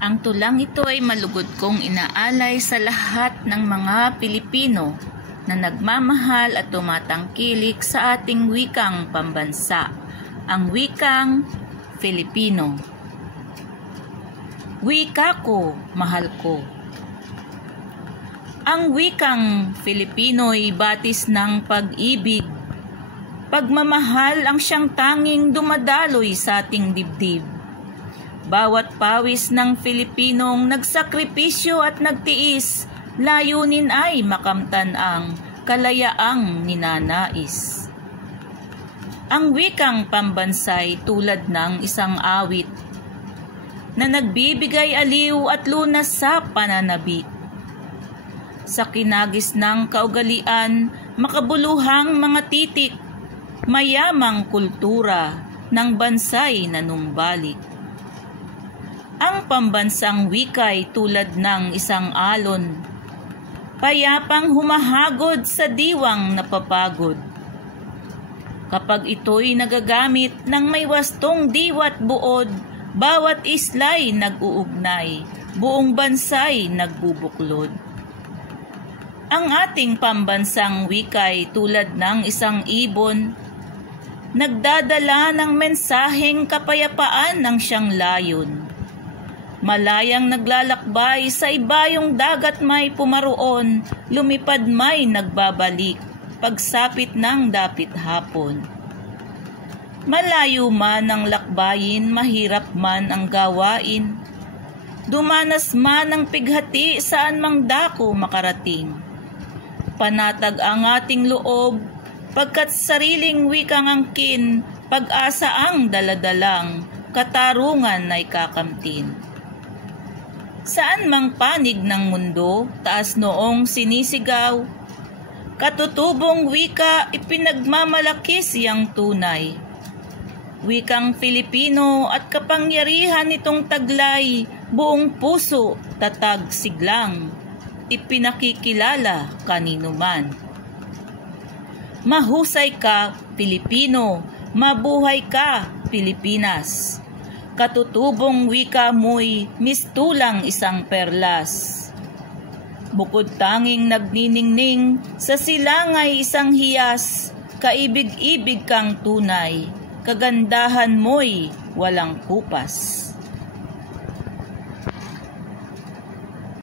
Ang tulang ito ay malugod kong inaalay sa lahat ng mga Pilipino na nagmamahal at tumatangkilik sa ating wikang pambansa, ang wikang Filipino. Wika ko, mahal ko. Ang wikang Filipino ay batis ng pag-ibig. Pagmamahal ang siyang tanging dumadaloy sa ating dibdib. Bawat pawis ng Filipinong nagsakripisyo at nagtiis, layunin ay makamtan ang kalayaang ninanais. Ang wikang pambansay tulad ng isang awit na nagbibigay aliw at lunas sa pananabik. Sa kinagis ng kaugalian, makabuluhang mga titik, mayamang kultura ng bansay na numbalik. Ang pambansang wika'y tulad ng isang alon, payapang humahagod sa diwang napapagod. Kapag ito'y nagagamit ng may wastong diwa't buod, bawat isla'y nag-uugnay, buong bansay nagbubuklod. Ang ating pambansang wika'y tulad ng isang ibon, nagdadala ng mensaheng kapayapaan ng siyang layon. Malayang naglalakbay sa ibayong dagat may pumaroon, lumipad may nagbabalik, pagsapit ng dapit hapon. Malayo man ang lakbayin, mahirap man ang gawain, dumanas man ang pighati saan mang dako makarating. Panatag ang ating loob, pagkat sariling wikang angkin, pag-asa ang daladalang, katarungan ay kakamtin. Saan mang panig ng mundo, taas noong sinisigaw, katutubong wika ipinagmamalaki siyang tunay. Wikang Filipino at kapangyarihan nitong taglay, buong puso, tatag siglang, ipinakikilala kanino man. Mahusay ka, Pilipino, mabuhay ka, Pilipinas. Katutubong wika mo'y mistulang isang perlas. Bukod tanging nagniningning, sa silangay isang hiyas, kaibig-ibig kang tunay, kagandahan mo'y walang kupas.